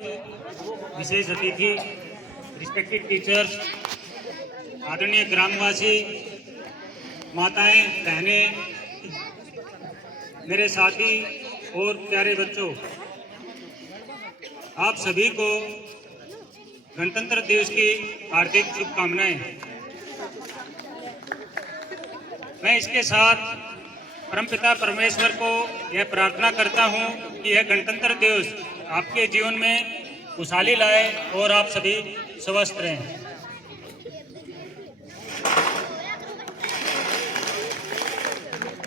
विशेष अतिथि, respected teachers, आदरणीय ग्रामवासी, माताएं, बहनें, मेरे साथी और प्यारे बच्चों, आप सभी को गणतंत्र दिवस की हार्दिक शुभकामनाएं। मैं इसके साथ परमपिता परमेश्वर को यह प्रार्थना करता हूं कि यह गणतंत्र दिवस आपके जीवन में खुशहाली लाए और आप सभी स्वस्थ रहें।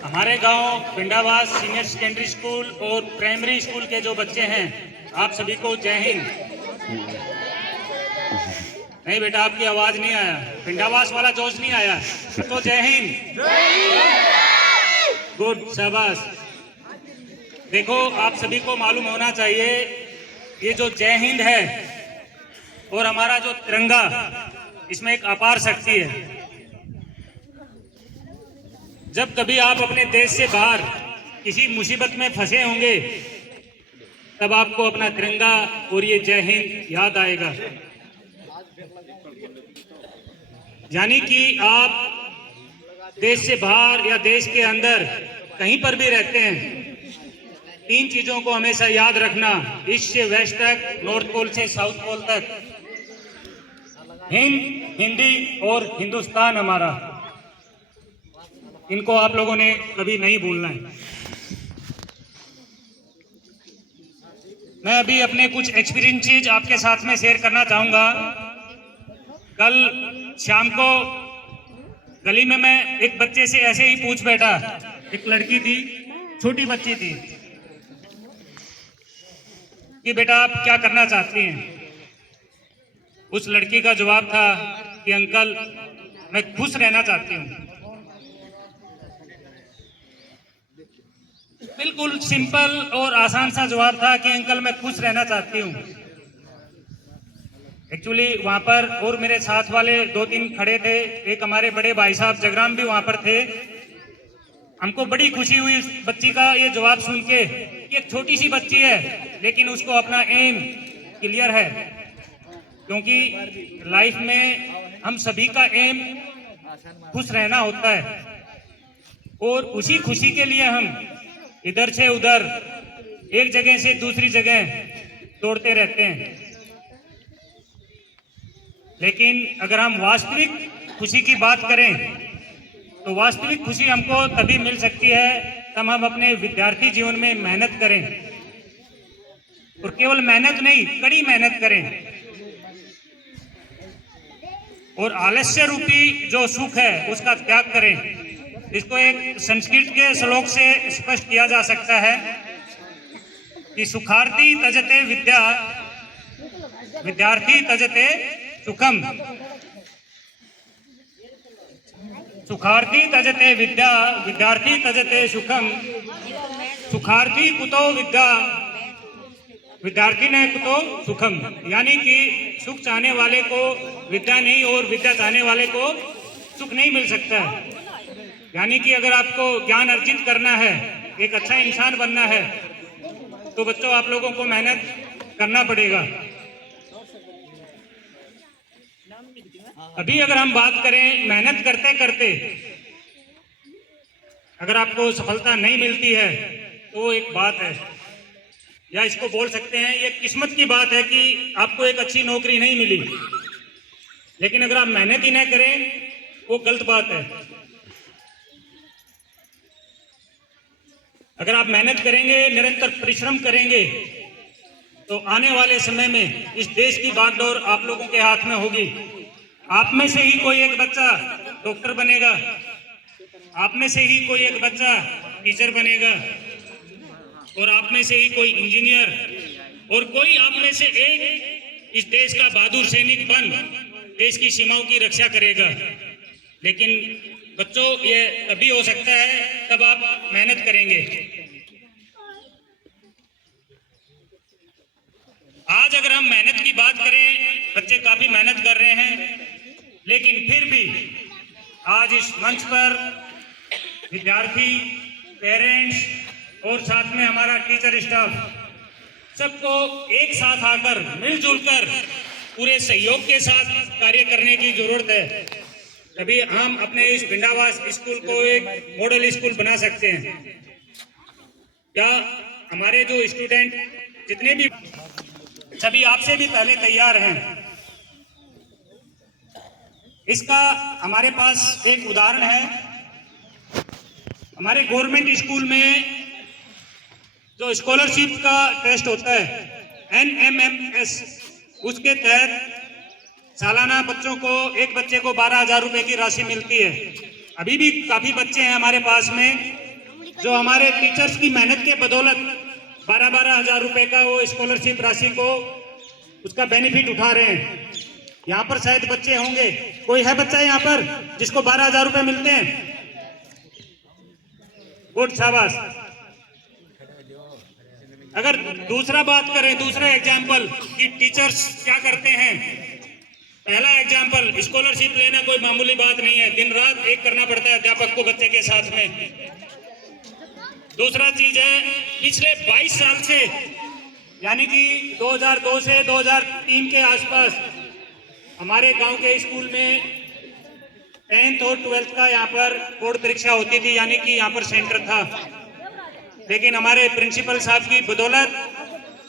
हमारे गांव पिंडावास सीनियर सेकेंडरी स्कूल और प्राइमरी स्कूल के जो बच्चे हैं, आप सभी को जय हिंद। नहीं बेटा, आपकी आवाज नहीं आया, पिंडावास वाला जोश नहीं आया, तो जय हिंद। गुड, शाबाश। देखो, आप सभी को मालूम होना चाहिए, ये जो जय हिंद है और हमारा जो तिरंगा, इसमें एक अपार शक्ति है। जब कभी आप अपने देश से बाहर किसी मुसीबत में फंसे होंगे, तब आपको अपना तिरंगा और ये जय हिंद याद आएगा। यानी कि आप देश से बाहर या देश के अंदर कहीं पर भी रहते हैं, 3 चीजों को हमेशा याद रखना, ईस्ट से वेस्ट तक, नॉर्थ पोल से साउथ पोल तक। हिंद, हिंदी और हिंदुस्तान हमारा, इनको आप लोगों ने कभी नहीं भूलना है। मैं अभी अपने कुछ एक्सपीरियंसेस आपके साथ में शेयर करना चाहूंगा। कल शाम को गली में मैं एक बच्चे से ऐसे ही पूछ बैठा, एक लड़की थी, छोटी बच्ची थी, कि बेटा आप क्या करना चाहती हैं? उस लड़की का जवाब था कि अंकल मैं खुश रहना चाहती हूँ। बिल्कुल सिंपल और आसान सा जवाब था कि अंकल मैं खुश रहना चाहती हूँ। एक्चुअली वहां पर और मेरे साथ वाले 2-3 खड़े थे, एक हमारे बड़े भाई साहब जगराम भी वहां पर थे। हमको बड़ी खुशी हुई उस बच्ची का ये जवाब सुन के। एक छोटी सी बच्ची है, लेकिन उसको अपना एम क्लियर है, क्योंकि लाइफ में हम सभी का एम खुश रहना होता है, और उसी खुशी के लिए हम इधर से उधर, एक जगह से दूसरी जगह दौड़ते रहते हैं। लेकिन अगर हम वास्तविक खुशी की बात करें, तो वास्तविक खुशी हमको तभी मिल सकती है तब हम अपने विद्यार्थी जीवन में मेहनत करें, और केवल मेहनत नहीं, कड़ी मेहनत करें, और आलस्य रूपी जो सुख है उसका त्याग करें। इसको एक संस्कृत के श्लोक से स्पष्ट किया जा सकता है कि सुखार्थी तजते विद्या, विद्यार्थी तजते सुखम। सुखार्थी तजते विद्या, विद्यार्थी तजते सुखम। सुखार्थी कुतो विद्या, विद्यार्थी ने कुतो सुखम। यानी कि सुख चाहने वाले को विद्या नहीं, और विद्या चाहने वाले को सुख नहीं मिल सकता है। यानी कि अगर आपको ज्ञान अर्जित करना है, एक अच्छा इंसान बनना है, तो बच्चों आप लोगों को मेहनत करना पड़ेगा। अभी अगर हम बात करें, मेहनत करते करते अगर आपको सफलता नहीं मिलती है, तो एक बात है, या इसको बोल सकते हैं ये किस्मत की बात है कि आपको एक अच्छी नौकरी नहीं मिली। लेकिन अगर आप मेहनत ही न करें, वो गलत बात है। अगर आप मेहनत करेंगे, निरंतर परिश्रम करेंगे, तो आने वाले समय में इस देश की बागडोर आप लोगों के हाथ में होगी। आप में से ही कोई एक बच्चा डॉक्टर बनेगा, आप में से ही कोई एक बच्चा टीचर बनेगा, और आप में से ही कोई इंजीनियर, और कोई आप में से एक इस देश का बहादुर सैनिक बन देश की सीमाओं की रक्षा करेगा। लेकिन बच्चों, ये तभी हो सकता है तब आप मेहनत करेंगे। आज अगर हम मेहनत की बात करें, बच्चे काफी मेहनत कर रहे हैं, लेकिन फिर भी आज इस मंच पर विद्यार्थी, पेरेंट्स और साथ में हमारा टीचर स्टाफ सबको एक साथ आकर मिलजुल कर पूरे सहयोग के साथ कार्य करने की जरूरत है, तभी हम अपने इस भिंडावास स्कूल को एक मॉडल स्कूल बना सकते हैं। क्या हमारे जो स्टूडेंट जितने भी सभी आपसे भी पहले तैयार हैं? इसका हमारे पास एक उदाहरण है। हमारे गवर्नमेंट स्कूल में जो स्कॉलरशिप का टेस्ट होता है NMMS, उसके तहत सालाना बच्चों को एक बच्चे को 12,000 रुपए की राशि मिलती है। अभी भी काफी बच्चे हैं हमारे पास में जो हमारे टीचर्स की मेहनत के बदौलत 12,000 रुपए का वो स्कॉलरशिप राशि को उसका बेनिफिट उठा रहे हैं। यहाँ पर शायद बच्चे होंगे, कोई है बच्चा यहाँ पर जिसको 12,000 रुपए मिलते हैं? गुड, शाबाश। अगर दूसरा बात करें, दूसरा एग्जाम्पल कि टीचर्स क्या करते हैं। पहला एग्जाम्पल, स्कॉलरशिप लेना कोई मामूली बात नहीं है, दिन रात एक करना पड़ता है अध्यापक को बच्चे के साथ में। दूसरा चीज है, पिछले 22 साल से यानी कि 2002 से 2003 के आसपास हमारे गांव के स्कूल में 10th और 12th का यहाँ पर बोर्ड परीक्षा होती थी, यानी कि यहाँ पर सेंटर था। लेकिन हमारे प्रिंसिपल साहब की बदौलत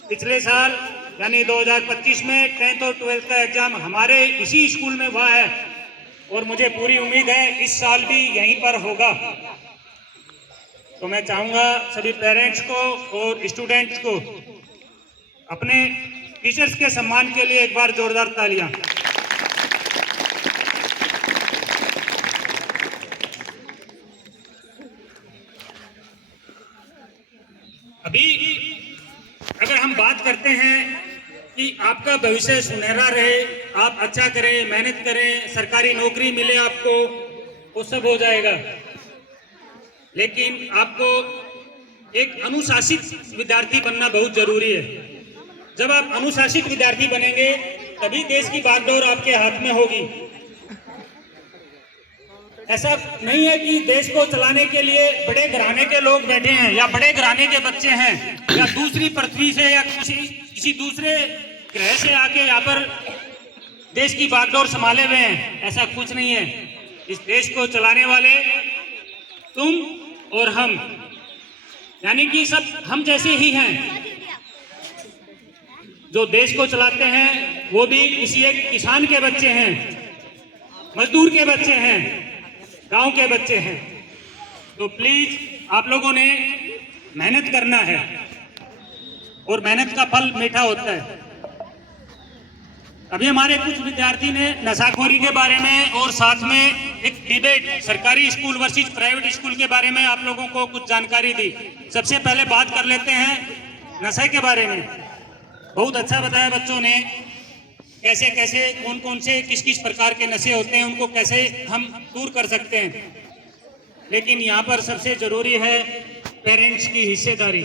पिछले साल यानी 2025 में 10th और 12th का एग्जाम हमारे इसी स्कूल में हुआ है और मुझे पूरी उम्मीद है इस साल भी यहीं पर होगा। तो मैं चाहूंगा सभी पेरेंट्स को और स्टूडेंट्स को अपने टीचर्स के सम्मान के लिए एक बार जोरदार तालियां। अभी अगर हम बात करते हैं कि आपका भविष्य सुनहरा रहे, आप अच्छा करें, मेहनत करें, सरकारी नौकरी मिले आपको, वो सब हो जाएगा। लेकिन आपको एक अनुशासित विद्यार्थी बनना बहुत जरूरी है। जब आप अनुशासित विद्यार्थी बनेंगे तभी देश की बागडोर आपके हाथ में होगी। ऐसा नहीं है कि देश को चलाने के लिए बड़े घराने के लोग बैठे हैं या बड़े घराने के बच्चे हैं या दूसरी पृथ्वी से या किसी दूसरे ग्रह से आके यहाँ पर देश की बागडोर संभाले हुए हैं। ऐसा कुछ नहीं है। इस देश को चलाने वाले तुम और हम, यानी कि सब हम जैसे ही हैं। जो देश को चलाते हैं वो भी किसी एक किसान के बच्चे हैं, मजदूर के बच्चे हैं, गांव के बच्चे हैं। तो प्लीज आप लोगों ने मेहनत करना है और मेहनत का फल मीठा होता है। अभी हमारे कुछ विद्यार्थी ने नशाखोरी के बारे में और साथ में एक डिबेट सरकारी स्कूल वर्सेस प्राइवेट स्कूल के बारे में आप लोगों को कुछ जानकारी दी। सबसे पहले बात कर लेते हैं नशे के बारे में। बहुत अच्छा बताया बच्चों ने, कैसे कैसे कौन कौन से किस किस प्रकार के नशे होते हैं, उनको कैसे हम दूर कर सकते हैं। लेकिन यहाँ पर सबसे जरूरी है पेरेंट्स की हिस्सेदारी।